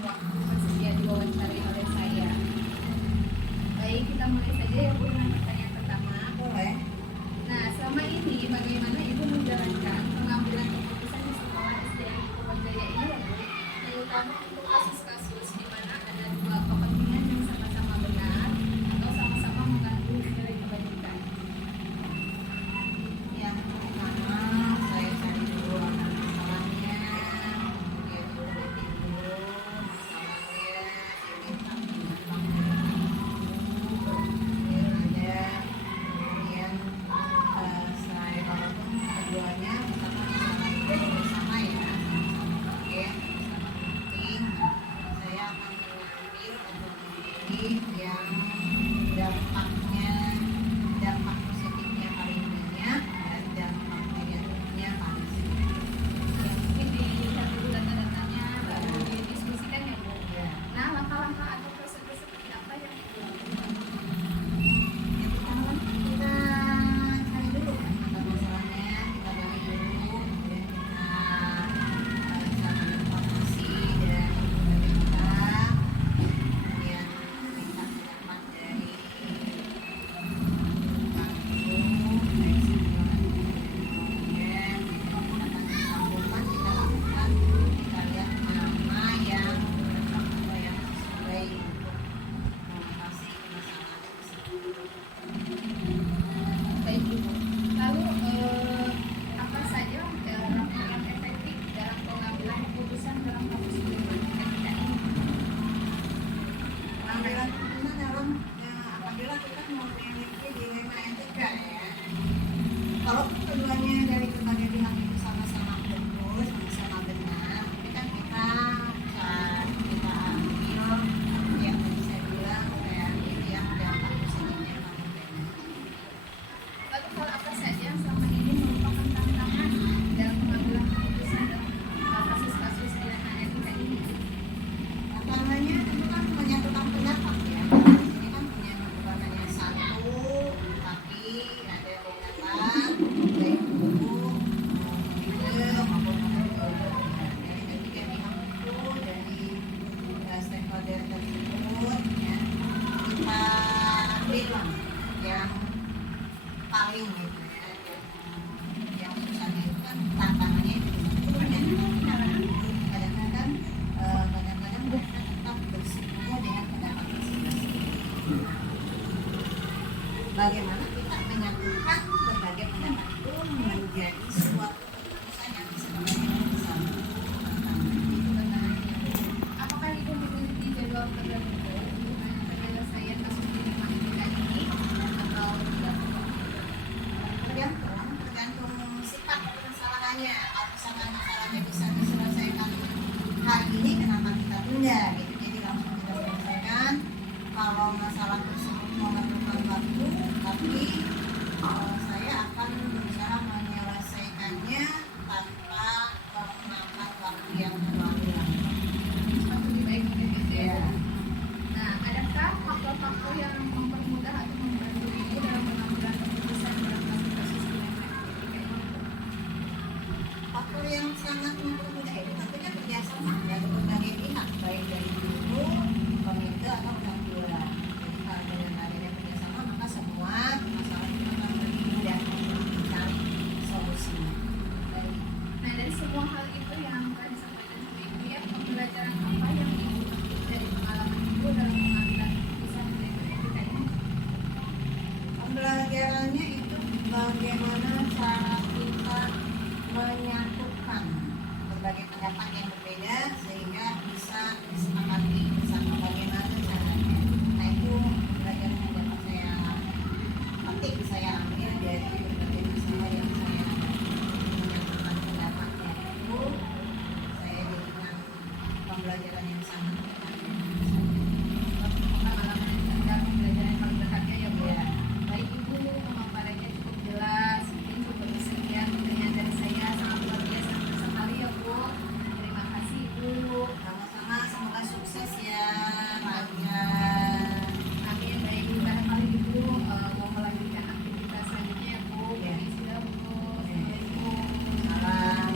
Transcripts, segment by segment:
waktu bersedia diwawancari oleh saya. Baik, kita mulai saja ya Bu dengan pertanyaan pertama. Boleh. Nah, selama ini bagaimana Ibu menjalankan pengambilan keputusan di sekolah SDN Purwajaya ini ya Bu, terutama untuk kasus-kasus di mana ada dua kepentingan yang sama-sama benar atau sama-sama mengganggu nilai kebaikan. Yang pertama saya cari dulu masalahnya, kemudian lihatin dulu masalahnya, ini kemudian saya walaupun keduanya pertama masalah itu sama ya, oke, sama penting, saya akan mengambil atau memilih yang dampaknya dampak positifnya paling banyak dan dampak negatifnya paling sedikit. Ya, mungkin dilihat dulu data-datanya baru didiskusikan ya Bu. Ya. Nah, langkah-langkah atau prosedur seperti apa yang Ibu lakukan? Yang pertama kita cari dulu kan akar masalahnya, kita gali dulu, kemudian kita cari informasi dari kita, kemudian minta pendapat dari Baik Ibu. Lalu apa saja dalam yang efektif dalam pengambilan keputusan dalam kasus etika ini? pengambilan keputusan dalam apabila kita memiliki dilema etika ya. Kalau keduanya dari berbagai pihak itu sama-sama betul, sama-sama benar, tapi kan kita ambil yang tadi saya bilang kayak ini yang dampak positifnya paling banyak. Lalu hal apa saja yang selama ini merupakan tantangan dalam pengambilan keputusan dalam kasus-kasus dilema etika ini? Tantangannya itu kan menyatukan pendapat ya. Ini kan punya bukan hanya satu, tapi ada beberapa baik buku, ide maupun dari ketiga pihak itu dari stakeholder tersebut ya kita ambil lah yang paling gitu ya. Yang susahnya itu kan tantangannya itu kadang-kadang mereka tetap bersikuku dengan pendapat masing-masing. Bagaimana kita menyatukan berbagai pendapat itu menjadi suatu keputusan yang sebenarnya bersama. Apakah Ibu memiliki jadwal tertentu untuk penyelesaian kasus dilema etika ini atau tidak? Tergantung sifat permasalahannya. Kalau misalkan masalahnya bisa diselesaikan hari ini, kenapa kita tunda gitu, jadi langsung kita selesaikan. Kalau masalah tersebut memerlukan waktu, tapi saya akan berusaha menyelesaikannya tanpa memakan waktu yang terlalu lama. Cepat lebih baik mungkin gitu ya. Ya. Nah, adakah faktor-faktor yang mempermudah atau membantu Ibu dalam pengambilan keputusan dalam kasus-kasus dilema etika ini? Faktor yang sangat mempermudah itu tentunya kerjasama dari berbagai pihak, baik dari guru, komite atau orang tua. Jadi kalau dengan adanya kerjasama, maka semua masalah itu akan lebih mudah untuk mencari solusinya. Baik. Nah, dari semua hal itu yang telah disampaikan sama Ibu ya, pembelajaran apa yang Ibu ambil dari pengalaman Ibu dalam pengambilan keputusan dilema etika ini? Pembelajarannya itu bagaimana cara kita menyatukan berbagai pendapat yang berbeda sehingga bisa disepakati bersama bagaimana caranya. Nah itu pembelajaran yang dapat saya petik, saya ambil dari berbagai masalah yang saya menyatukan pendapatnya itu, saya jadikan pembelajaran yang sangat berharga. Pengalaman yang indah, pembelajaran yang paling berharga ya Bu. Ya. Baik Ibu, pemaparannya cukup jelas, mungkin cukup sekian pertanyaan dari saya, sangat luar biasa sekali ya Bu. Terima kasih Ibu. Sama-sama, semoga sukses ya, lancar. Amin. Baik, barangkali Ibu mau melanjutkan aktivitas selanjutnya ya Bu. Ya. Ini sudah Bu. Assalamualaikum. Salam.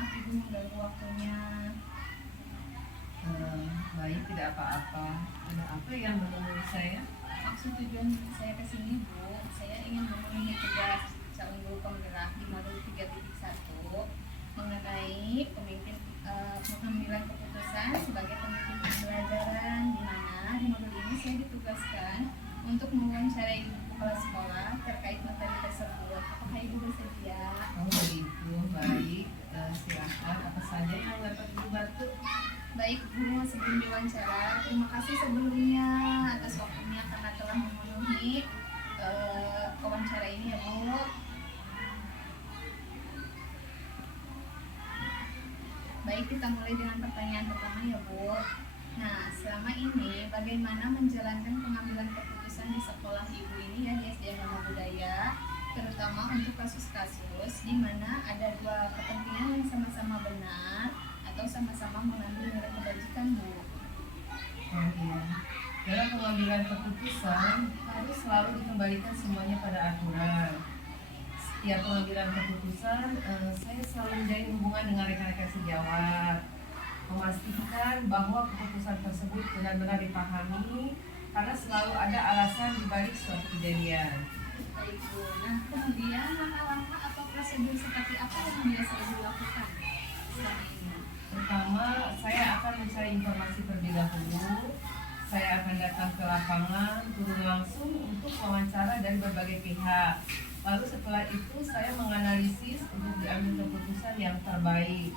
maaf Ibu mengganggu waktunya. Baik, tidak apa-apa. Ada apa yang menemui saya? Maksud tujuan saya ke sini Bu, saya ingin memenuhi tugas calon guru penggerak di modul 3.1 mengenai pengambilan keputusan sebagai pemimpin pembelajaran, di mana di modul ini saya ditugaskan untuk mewawancarai kepala sekolah terkait materi tersebut. Apakah Ibu bersedia? Oh begitu, baik. Silakan, apa saja yang dapat dibantu? Baik Bu, sebelum diwawancara, terima kasih sebelumnya atas waktunya karena telah memenuhi wawancara ini ya Bu. Baik, kita mulai dengan pertanyaan pertama ya Bu. Nah, selama ini bagaimana menjalankan pengambilan keputusan di sekolah Ibu ini ya di SDN Dharma Budaya, terutama untuk kasus-kasus di mana ada dua kepentingan yang sama-sama benar atau sama-sama mengambil nilai kebajikan Bu. Oh iya. Dalam pengambilan keputusan harus selalu dikembalikan semuanya pada aturan. Setiap pengambilan keputusan, saya selalu menjalin hubungan dengan rekan-rekan sejawat, memastikan bahwa keputusan tersebut benar-benar dipahami karena selalu ada alasan dibalik suatu kejadian. Baik Bu. Nah, kemudian langkah-langkah atau prosedur seperti apa yang biasa Ibu lakukan selama ini? Pertama, saya akan mencari informasi terlebih dahulu. Saya akan datang ke lapangan, turun langsung untuk wawancara dari berbagai pihak. Lalu setelah itu saya menganalisis untuk diambil keputusan yang terbaik.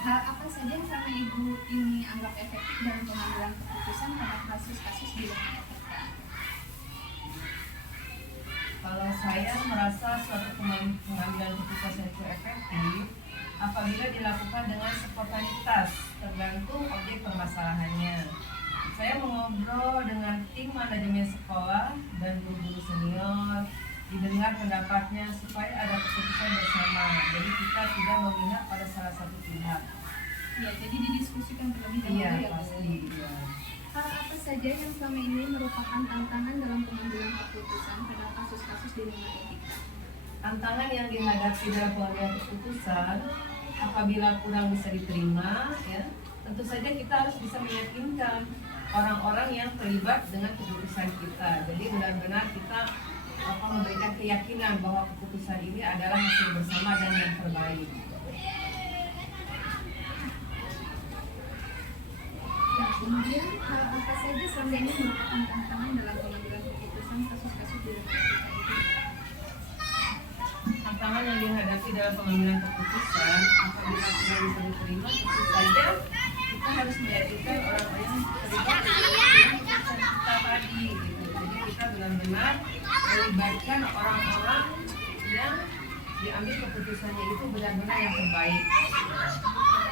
Hal apa saja yang selama Ibu ini anggap efektif dalam pengambilan keputusan pada kasus-kasus di luar etika? Kalau saya merasa suatu pengambilan keputusan itu efektif apabila dilakukan dengan spontanitas, tergantung objek permasalahannya. Saya mengobrol dengan tim manajemen sekolah dan guru-guru senior, didengar pendapatnya supaya ada keputusan bersama. Jadi kita tidak memihak pada salah satu pihak. Ya, jadi didiskusikan terlebih dahulu Iya, ya Bu. pasti. Iya. Hal apa saja yang selama ini merupakan tantangan dalam pengambilan keputusan pada kasus-kasus di luar etika? Tantangan yang dihadapi dalam pengambilan keputusan apabila kurang bisa diterima, ya, tentu saja kita harus bisa meyakinkan orang-orang yang terlibat dengan keputusan kita. Jadi benar-benar kita memberikan keyakinan bahwa keputusan ini adalah hasil bersama dan yang terbaik. Nah, kemudian hal apa saja selama ini merupakan tantangan dalam pengambilan keputusan kasus-kasus di luar etika itu? Tantangan yang dihadapi dalam pengambilan keputusan apabila tidak bisa diterima, tentu saja kita harus meyakinkan orang-orang yang terlibat dengan keputusan kita tadi. Gitu. Jadi kita benar-benar melibatkan orang-orang yang diambil keputusannya itu benar-benar yang terbaik.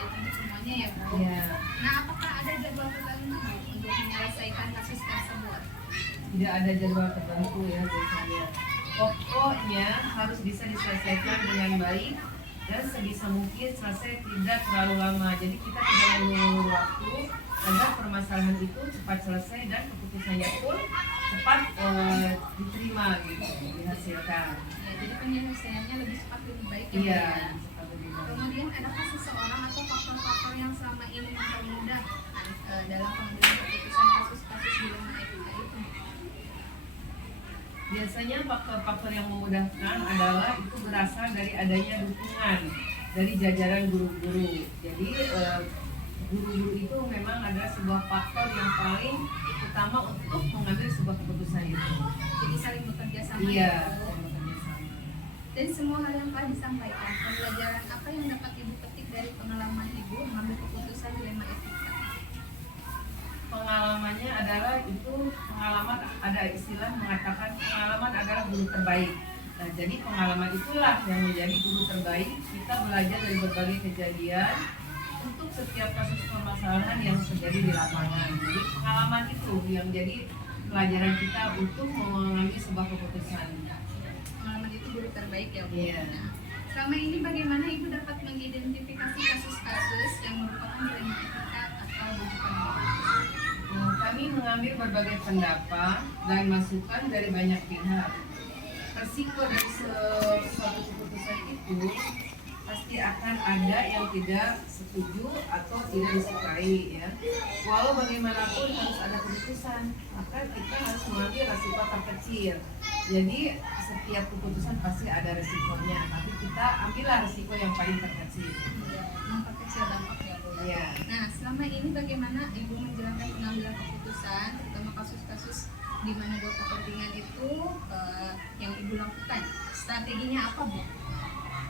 Untuk semuanya ya Bu. Ya, Nah, apakah ada jadwal tertentu untuk menyelesaikan kasus tersebut? tidak ada jadwal tertentu ya biasanya. Pokoknya harus bisa diselesaikan dengan baik dan sebisa mungkin selesai tidak terlalu lama. Jadi kita tidak mengulur waktu agar permasalahan itu cepat selesai dan keputusannya pun cepat diterima gitu, dihasilkan. Ya, jadi penyelesaiannya lebih cepat lebih baik ya Bu, Iya, ya. cepat lebih baik. Kemudian adakah seseorang atau faktor-faktor yang selama ini mempermudah dalam pengambilan keputusan kasus-kasus di luar etika itu? Biasanya faktor-faktor yang memudahkan adalah itu berasal dari adanya dukungan dari jajaran guru-guru. Jadi guru-guru itu memang adalah sebuah faktor yang paling utama untuk mengambil sebuah keputusan itu. Jadi saling bekerja sama Iya, ya Bu. saya bekerja sama. Dari semua hal yang telah disampaikan, pembelajaran apa yang dapat Ibu petik dari pengalaman Ibu mengambil keputusan dilema etika? Pengalamannya adalah itu pengalaman, ada istilah mengatakan pengalaman adalah guru terbaik. Nah, jadi pengalaman itulah yang menjadi guru terbaik. Kita belajar dari berbagai kejadian untuk setiap kasus permasalahan yang terjadi di lapangan. Jadi pengalaman itu yang jadi pelajaran kita untuk mengambil sebuah keputusan. Pengalaman itu guru terbaik ya Bu. Iya. Nah, selama ini bagaimana Ibu dapat mengidentifikasi kasus-kasus yang merupakan dilema etika atau rujukan keputusan? Kami mengambil berbagai pendapat dan masukan dari banyak pihak. resiko dari suatu keputusan itu pasti akan ada yang tidak setuju atau tidak disukai ya. Walau bagaimanapun harus ada keputusan, maka kita harus mengambil resiko terkecil. Jadi setiap keputusan pasti ada resikonya, tapi kita ambillah resiko yang paling terkecil. Memperkecil dampaknya Bu. Iya. Nah, selama ini bagaimana Ibu menjalankan pengambilan keputusan, terutama kasus-kasus di mana dua kepentingan itu yang Ibu lakukan? Strateginya apa Bu?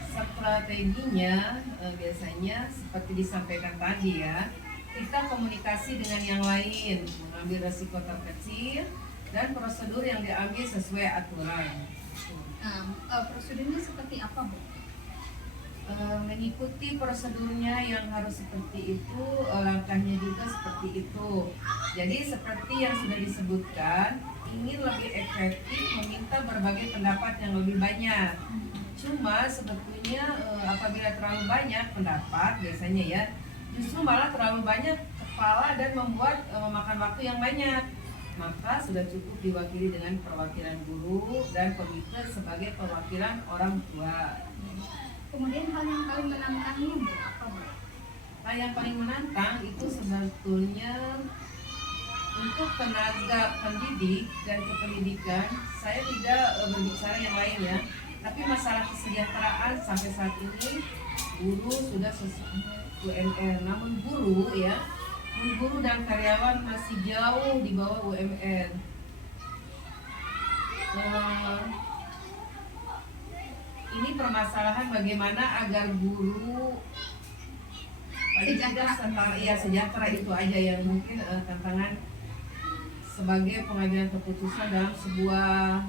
Strateginya biasanya seperti disampaikan tadi ya, kita komunikasi dengan yang lain, mengambil resiko terkecil dan prosedur yang diambil sesuai aturan. Prosedurnya seperti apa Bu? Mengikuti prosedurnya yang harus seperti itu, langkahnya juga seperti itu. Jadi seperti yang sudah disebutkan, ingin lebih efektif meminta berbagai pendapat yang lebih banyak. Cuma sebetulnya apabila terlalu banyak pendapat biasanya ya, justru malah terlalu banyak kepala dan membuat memakan waktu yang banyak. Maka sudah cukup diwakili dengan perwakilan guru dan komite sebagai perwakilan orang tua. Kemudian hal yang paling menantangnya Bu, apa Bu? Hal yang paling menantang itu sebetulnya untuk tenaga pendidik dan kependidikan, saya tidak berbicara yang lain ya, tapi masalah kesejahteraan sampai saat ini guru sudah UMR, namun guru dan karyawan masih jauh di bawah UMR. Ini permasalahan bagaimana agar guru sejahtera itu aja yang mungkin tantangan sebagai pengambilan keputusan dalam sebuah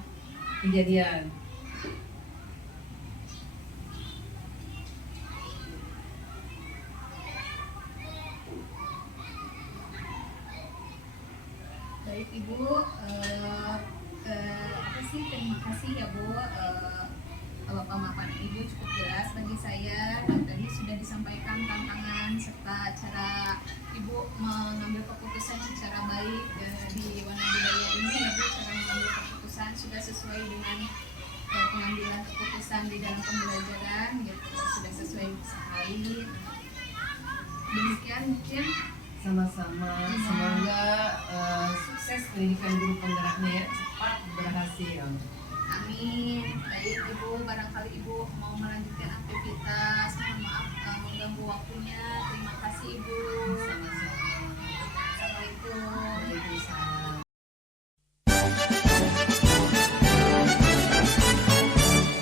kejadian. Baik Ibu, terima kasih ya Bu. Pemaparan Ibu cukup jelas bagi saya, dan tadi sudah disampaikan tantangan serta cara Ibu mengambil keputusan secara baik di Wana Budaya ini ya Bu. Cara mengambil keputusan sudah sesuai dengan pengambilan keputusan di dalam pembelajaran gitu, sudah sesuai sekali. Demikian mungkin. Sama-sama, semoga sukses pendidikan guru penggeraknya ya, cepat berhasil. Amin. Baik Ibu, barangkali Ibu mau melanjutkan aktivitas, mohon maaf mengganggu waktunya. Terima kasih Ibu. Sama-sama.